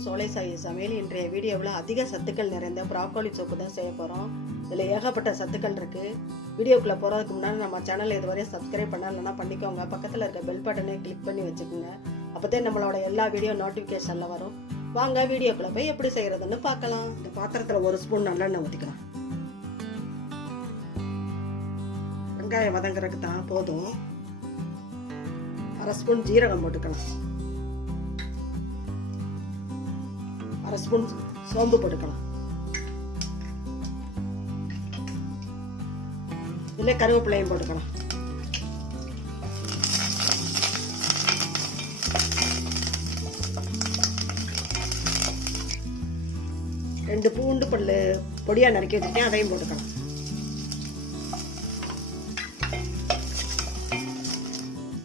சோலை சாய் சமையல் இன்றைய வீடியோவில் அதிக சத்துக்கள் நிறைந்த ப்ராக்கோலி சூப்பு தான் செய்ய போகிறோம். இதில் ஏகப்பட்ட சத்துக்கள் இருக்குது. வீடியோக்குள்ளே போகிறதுக்கு முன்னாடி நம்ம சேனல் இதுவரையும் சப்ஸ்கிரைப் பண்ணலைன்னா பண்ணிக்கோங்க. பக்கத்தில் இருக்க பெல் பட்டனை கிளிக் பண்ணி வச்சுக்கோங்க. அப்போதான் நம்மளோட எல்லா வீடியோ நோட்டிஃபிகேஷனில் வரும். வாங்க வீடியோக்குள்ளே போய் எப்படி செய்கிறதுன்னு பார்க்கலாம். இந்த பாத்திரத்தில் 1 ஸ்பூன் நல்லெண்ணெய் ஊற்றிக்கலாம். வெங்காயம் வதங்குறதுக்கு தான் போதும். 1/2 ஸ்பூன் ஜீரகம் போட்டுக்கலாம். 1/2 ஸ்பூன் சோம்பு போட்டுக்கலாம். இதில் கருவேப்பிலையும் போட்டுக்கலாம். ரெண்டு பூண்டு பல்லு பொடியா நறுக்கி வச்சுருக்கேன், அதையும் போட்டுக்கலாம்.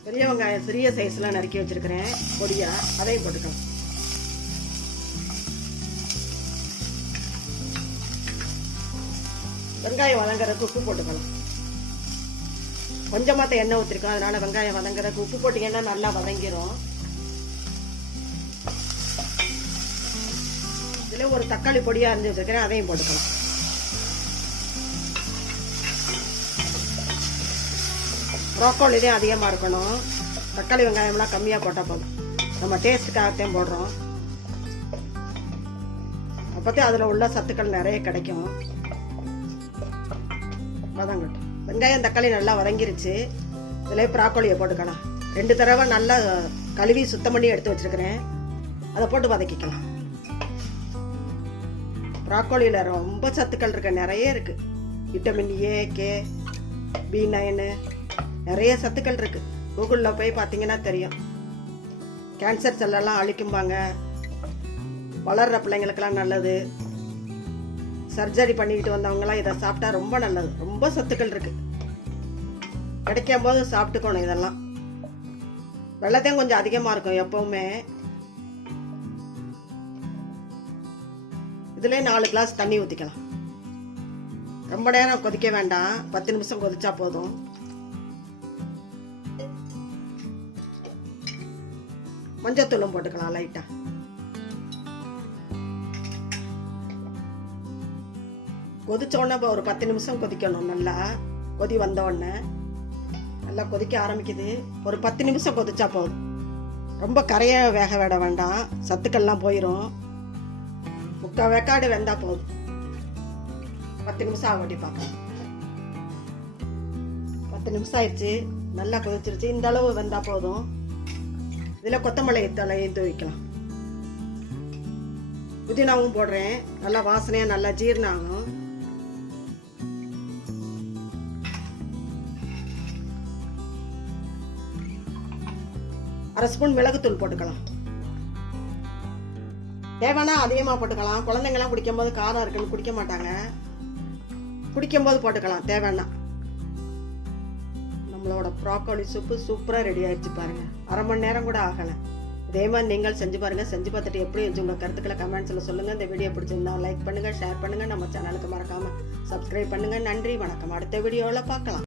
பெரிய வெங்காயம் சிறிய சைஸ்ல நறுக்கி வச்சிருக்கிறேன் பொடியா, அதையும் போட்டுக்கலாம். வெங்காயம் வதங்குறதுக்கு உப்பு போட்டுக்கலாம். கொஞ்சமாக எண்ணெய் ஊற்றிருக்கோம், அதனால வெங்காயம் வதங்குறதுக்கு உப்பு போட்டிங்கன்னா நல்லா வதங்கிரும். இதில் ஒரு தக்காளி பொடியாக அரிஞ்சு வச்சிருக்கிறேன், அதையும் போட்டுக்கலாம். ப்ராக்கோலி தான் அதிகமாக இருக்கணும். தக்காளி வெங்காயம்லாம் கம்மியாக போட்டால் போதும். நம்ம டேஸ்ட்டுக்காகத்தான் போடுறோம். அப்போதான் அதில் உள்ள சத்துக்கள் நிறைய கிடைக்கும். வதங்கட்டும். வெங்காயம் தக்காளி நல்லா வதங்கிருச்சு. இதில் ப்ராக்கோலியை போட்டுக்கலாம். 2 தடவை நல்லா கழுவி சுத்தம் பண்ணி எடுத்து வச்சிருக்கிறேன், அதை போட்டு வதக்கிக்கலாம். ப்ராக்கோலியில் ரொம்ப சத்துக்கள் இருக்கு, நிறைய இருக்கு. விட்டமின் ஏ, கே, B9 நிறைய சத்துக்கள் இருக்கு. கூகுளில் போய் பார்த்தீங்கன்னா தெரியும். கேன்சர் செல்லெல்லாம் அழிக்கும்பாங்க. வளர்கிற பிள்ளைங்களுக்கெல்லாம் நல்லது. சர்ஜரி பண்ணிக்கிட்டு வந்தவங்களாம் இதை சாப்பிட்டா ரொம்ப நல்லது. ரொம்ப சத்துக்கள் இருக்கு. கிடைக்கும் போது சாப்பிட்டுக்கணும். இதெல்லாம் வெள்ளத்தையும் கொஞ்சம் அதிகமாக இருக்கும் எப்பவுமே. இதுல 4 கிளாஸ் தண்ணி ஊற்றிக்கலாம். ரொம்ப நேரம் கொதிக்க வேண்டாம், 10 நிமிஷம் கொதிச்சா போதும். மஞ்சத்தூளும் போட்டுக்கலாம் லைட்டா. கொதிச்ச உடனே ஒரு 10 நிமிஷம் கொதிக்கணும். நல்லா கொதி வந்த உடனே நல்லா கொதிக்க ஆரம்பிக்குது. ஒரு 10 நிமிஷம் கொதிச்சா போதும். ரொம்ப கரைய வேக விட வேண்டாம், சத்துக்கள்லாம் போயிடும். 3/4 வேக்காடு வெந்தா போதும். 10 நிமிஷம் ஆகட்டி பார்க்கலாம். 10 நிமிஷம் ஆயிடுச்சு, நல்லா கொதிச்சிருச்சு. இந்த அளவு வெந்தா போதும். இதில் கொத்தமல்லி தலையும் தூவிக்கலாம். புதினாவும் போடுறேன், நல்லா வாசனையாக நல்லா ஜீரணம் ஆகும். அரை ஸ்பூன் மிளகுத்தூள் போட்டுக்கலாம். தேவைன்னா அதிகமாக போட்டுக்கலாம். குழந்தைங்கலாம் குடிக்கும்போது காரம் இருக்குன்னு குடிக்க மாட்டாங்க, குடிக்கும்போது போட்டுக்கலாம் தேவைன்னா. நம்மளோட ப்ராக்கோலி சூப்பு சூப்பராக ரெடி ஆயிடுச்சு பாருங்க. 1/2 மணி நேரம் கூட ஆகலை. இதே மாதிரி நீங்கள் செஞ்சு பாருங்க. செஞ்சு பார்த்துட்டு எப்படி இருந்துச்சு உங்கள் கருத்துக்களை கமெண்ட்ஸில் சொல்லுங்க. இந்த வீடியோ பிடிச்சிருந்தா லைக் பண்ணுங்க, ஷேர் பண்ணுங்க. நம்ம சேனலுக்கு மறக்காம சப்ஸ்கிரைப் பண்ணுங்க. நன்றி, வணக்கம். அடுத்த வீடியோவில் பார்க்கலாம்.